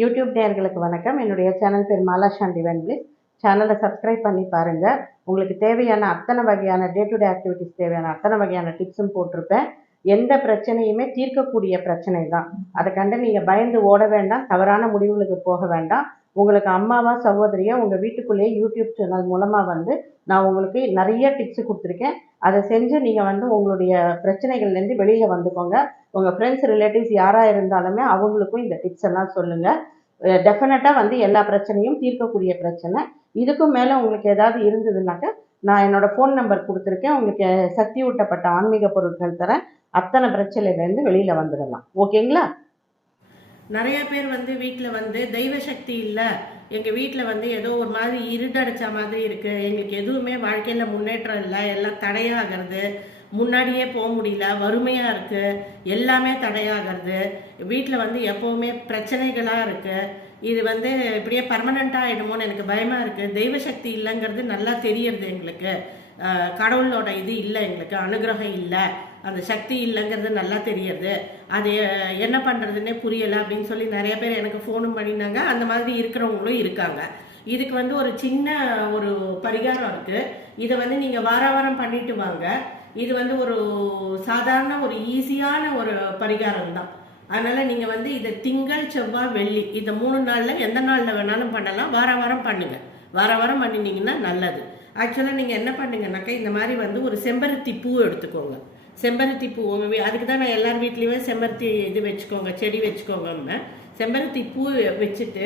YouTube நேர்களுக்கு வணக்கம். என்னுடைய சேனல் பேர் மாலா சாண்டி வென்பிளிஸ் சேனலை சப்ஸ்கிரைப் பண்ணி பாருங்கள் உங்களுக்கு தேவையான அத்தனை வகையான டே டு டே ஆக்டிவிட்டிஸ் தேவையான அத்தனை வகையான டிப்ஸும் போட்டிருப்பேன். எந்த பிரச்சனையுமே தீர்க்கக்கூடிய பிரச்சனை தான். அதை கண்டு நீங்கள் பயந்து ஓட வேண்டாம். தவறான முடிவுகளுக்கு போக வேண்டாம். உங்களுக்கு அம்மாவா சகோதரியா உங்கள் வீட்டுக்குள்ளேயே யூடியூப் சேனல் மூலமாக வந்து நான் உங்களுக்கு நிறைய டிப்ஸ் கொடுத்துருக்கேன். அதை செஞ்சு நீங்கள் வந்து உங்களுடைய பிரச்சனைகள்லேருந்து வெளியில் வந்துக்கோங்க. உங்கள் ஃப்ரெண்ட்ஸ் ரிலேட்டிவ்ஸ் யாராக இருந்தாலுமே அவங்களுக்கும் இந்த டிப்ஸ் எல்லாம் சொல்லுங்கள் டெஃபினட்டாக வந்து எல்லா பிரச்சனையும் தீர்க்கக்கூடிய பிரச்சனை. இதுக்கும் மேலே உங்களுக்கு ஏதாவது இருந்ததுனாக்கா நான் என்னோடய ஃபோன் நம்பர் கொடுத்துருக்கேன். உங்களுக்கு சக்தி ஊட்டப்பட்ட ஆன்மீக பொருட்கள் தரேன். அத்தனை பிரச்சனையிலேருந்து வெளியில் வந்துடலாம். ஓகேங்களா நிறைய பேர் வந்து வீட்டில் வந்து தெய்வ சக்தி இல்லை. எங்கள் வீட்டில் வந்து ஏதோ ஒரு மாதிரி இருட்டடிச்ச மாதிரி இருக்குது எங்களுக்கு எதுவுமே வாழ்க்கையில் முன்னேற்றம் இல்லை. எல்லாம் தடையாகிறது. முன்னாடியே போக முடியல. வறுமையாக இருக்குது எல்லாமே தடையாகிறது. வீட்டில் வந்து எப்போவுமே பிரச்சனைகளாக இருக்குது இது வந்து இப்படியே பர்மனெண்ட்டாக ஆகிடுமோன்னு எனக்கு பயமாக இருக்குது தெய்வ சக்தி இல்லைங்கிறது நல்லா தெரியறது எங்களுக்கு. கடவுளோட இது இல்லை எங்களுக்கு அனுகிரகம் இல்லை. அந்த சக்தி இல்லைங்கிறது நல்லா தெரியுது. அது என்ன பண்ணுறதுன்னே புரியலை அப்படின்னு சொல்லி நிறைய பேர் எனக்கு ஃபோனும் பண்ணினாங்க. அந்த மாதிரி இருக்கிறவங்களும் இருக்காங்க. இதுக்கு வந்து ஒரு சின்ன ஒரு பரிகாரம் இருக்குது இதை வந்து நீங்கள் வார வாரம் பண்ணிட்டு வாங்க. இது வந்து ஒரு சாதாரண ஒரு ஈஸியான ஒரு பரிகாரம் தான். அதனால் நீங்கள் வந்து இதை திங்கள் செவ்வாய் வெள்ளி இந்த மூணு நாளில் எந்த நாளில் வேணாலும் பண்ணலாம். வார வாரம் பண்ணுங்கள் வர வாரம் பண்ணினீங்கன்னா நல்லது. ஆக்சுவலாக நீங்கள் என்ன பண்ணுங்கனாக்கா இந்த மாதிரி வந்து ஒரு செம்பருத்தி பூ எடுத்துக்கோங்க. செம்பருத்தி பூ உங்கள் அதுக்கு தான் நான் எல்லார் வீட்லேயுமே செம்பருத்தி இது வச்சுக்கோங்க செடி வச்சுக்கோங்கன்னு செம்பருத்தி பூ வச்சுட்டு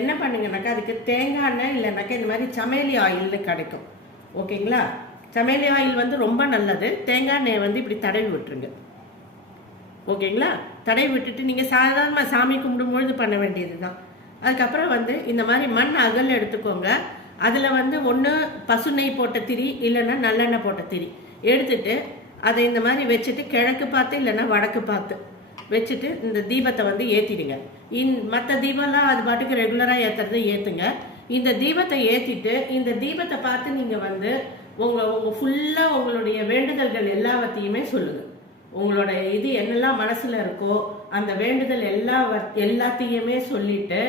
என்ன பண்ணுங்கனாக்கா அதுக்கு தேங்காய் எண்ணெய் இல்லைனாக்கா இந்த மாதிரி சமையலி ஆயில்னு கிடைக்கும். ஓகேங்களா? சமையலி ஆயில் வந்து ரொம்ப நல்லது. தேங்காய் எண்ணெயை வந்து இப்படி தடவி விட்டுருங்க. ஓகேங்களா? தடவி விட்டுட்டு நீங்கள் சாதாரணமாக சாமி கும்பிடும்பொழுது பண்ண வேண்டியது தான் அதுக்கப்புறம் வந்து இந்த மாதிரி மண் அகல் எடுத்துக்கோங்க. அதில் வந்து ஒன்று பசு நெய் போட்ட திரி இல்லைன்னா நல்லெண்ணெய் போட்ட திரி. எடுத்துட்டு அதை இந்த மாதிரி வச்சுட்டு கிழக்கு பார்த்து இல்லைன்னா வடக்கு பார்த்து வச்சுட்டு இந்த தீபத்தை வந்து ஏற்றிடுங்க இந் மற்ற தீபம்லாம் அது பாட்டுக்கு ரெகுலராக ஏற்றுறது ஏற்றுங்க இந்த தீபத்தை ஏற்றிட்டு இந்த தீபத்தை பார்த்து நீங்கள் வந்து உங்கள் உங்கள் ஃபுல்லாக உங்களுடைய வேண்டுதல்கள் எல்லாவற்றையுமே சொல்லுங்கள் உங்களோட இது என்னெல்லாம் மனசில் இருக்கோ அந்த வேண்டுதல் எல்லா எல்லாத்தையுமே சொல்லிட்டு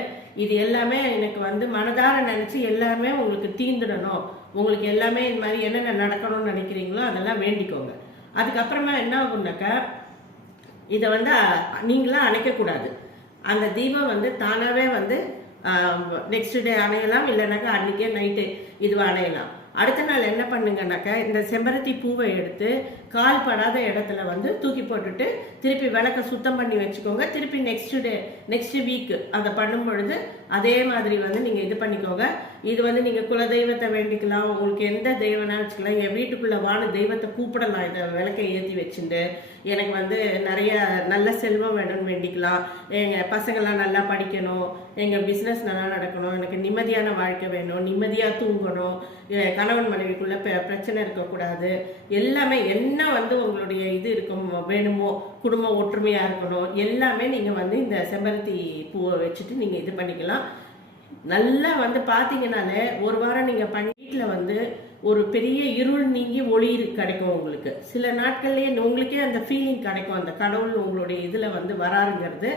இது எல்லாமே எனக்கு வந்து மனதார நினைச்சு எல்லாமே உங்களுக்கு தீந்துடணும். உங்களுக்கு எல்லாமே இந்த மாதிரி என்னென்ன நடக்கணும்னு நினைக்கிறீங்களோ அதெல்லாம் வேண்டிக்கோங்க. அதுக்கப்புறமா என்ன ஆகும்னாக்கா இதை வந்து நீங்களாம் அணைக்கக்கூடாது. அந்த தீபம் வந்து தானாகவே வந்து நெக்ஸ்ட் டே அணையலாம் இல்லைனாக்கா அன்றைக்கே நைட்டு இது அணையலாம். அடுத்த நாள் என்ன பண்ணுங்கனாக்கா இந்த செம்பருத்தி பூவை எடுத்து கால் படாத இடத்துல வந்து தூக்கி போட்டுட்டு திருப்பி விளக்க சுத்தம் பண்ணி வச்சுக்கோங்க. திருப்பி நெக்ஸ்ட் டே நெக்ஸ்ட் வீக் அதை பண்ணும் பொழுது அதே மாதிரி வந்து நீங்கள் பண்ணிக்கோங்க. இது வந்து நீங்கள் குலதெய்வத்தை வேண்டிக்கலாம். உங்களுக்கு எந்த தெய்வம்னா வச்சுக்கலாம் என் வீட்டுக்குள்ளே வான தெய்வத்தை கூப்பிடலாம். இதை விளக்கை ஏற்றி வச்சுட்டு எனக்கு வந்து நிறைய நல்ல செல்வம் வேணும்னு வேண்டிக்கலாம். எங்கள் பசங்கள்லாம் நல்லா படிக்கணும். எங்கள் பிஸ்னஸ் நல்லா நடக்கணும். எனக்கு நிம்மதியான வாழ்க்கை வேணும். நிம்மதியாக தூங்கணும். கணவன் மனைவிக்குள்ளே பிரச்சனை இருக்கக்கூடாது. எல்லாமே என்ன வந்து உங்களுடைய இது இருக்கும் வேணுமோ குடும்பம் ஒற்றுமையாக இருக்கணும் எல்லாமே நீங்கள் வந்து இந்த செம்பருத்தி பூவை வச்சுட்டு நீங்கள் இது பண்ணிக்கலாம். நல்லா வந்து பார்த்தீங்கனாலே ஒரு வாரம் நீங்கள் பண்ணி வீட்டில் வந்து ஒரு பெரிய இருள் நீங்கி ஒளி கிடைக்கும் உங்களுக்கு. சில நாட்கள்லேயே உங்களுக்கே அந்த ஃபீலிங் கிடைக்கும். அந்த கடவுள் உங்களுடைய இதில் வந்து வராருங்கிறது.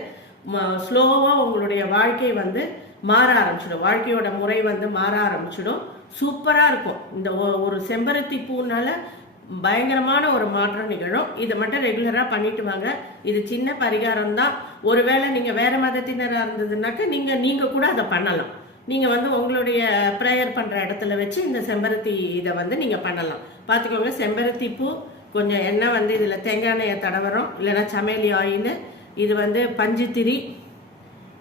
ஸ்லோவாக உங்களுடைய வாழ்க்கை வந்து மாற ஆரம்பிச்சிடும். வாழ்க்கையோட முறை வந்து மாற ஆரம்பிச்சிடும். சூப்பராக இருக்கும். இந்த ஒரு செம்பருத்தி பூனால பயங்கரமான ஒரு மாற்றம் நிகழும். இதை மட்டும் ரெகுலராக பண்ணிட்டு வாங்க. இது சின்ன பரிகாரம் தான் ஒருவேளை நீங்கள் வேற மதத்தினராக இருந்ததுனாக்கா நீங்கள் நீங்கள் கூட அதை பண்ணலாம். நீங்கள் வந்து உங்களுடைய ப்ரேயர் பண்ணுற இடத்துல வச்சு இந்த செம்பருத்தி இதை வந்து நீங்கள் பண்ணலாம். பார்த்துக்கோங்க செம்பருத்தி பூ கொஞ்சம் எண்ணெய் வந்து இதில் தேங்காய் எண்ணெயை தடவரும் இல்லைன்னா சமையலி ஆயில் இது வந்து பஞ்சுத்திரி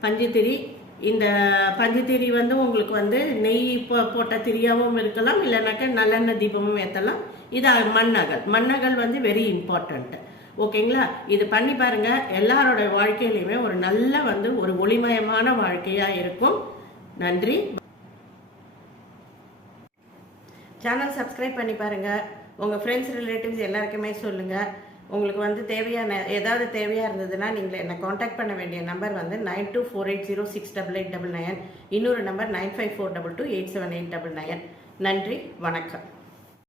பஞ்சுத்திரி இந்த பஞ்சுத்திரி வந்து உங்களுக்கு வந்து நெய் போ போட்ட திரியாவும் இருக்கலாம் இல்லைனாக்கா நல்லெண்ணெய் தீபமும் ஏற்றலாம் இது மண்ணகல். மண்ணகல் வந்து வெரி இம்பார்ட்டண்ட்டு ஓகேங்களா? இது பண்ணி பாருங்க. எல்லாரோட வாழ்க்கையிலையுமே ஒரு நல்ல வந்து ஒரு ஒளிமயமான வாழ்க்கையாக இருக்கும். நன்றி. சேனல் சப்ஸ்கிரைப் பண்ணி பாருங்கள் உங்கள் ஃப்ரெண்ட்ஸ் ரிலேட்டிவ்ஸ் எல்லாருக்குமே சொல்லுங்கள் உங்களுக்கு வந்து தேவையான ஏதாவது தேவையாக இருந்ததுன்னா நீங்கள் என்னை காண்டாக்ட் பண்ண வேண்டிய நம்பர் வந்து nine two four eight zero six double eight double nine இன்னொரு number nine five four double two eight seven eight double nine நன்றி வணக்கம்.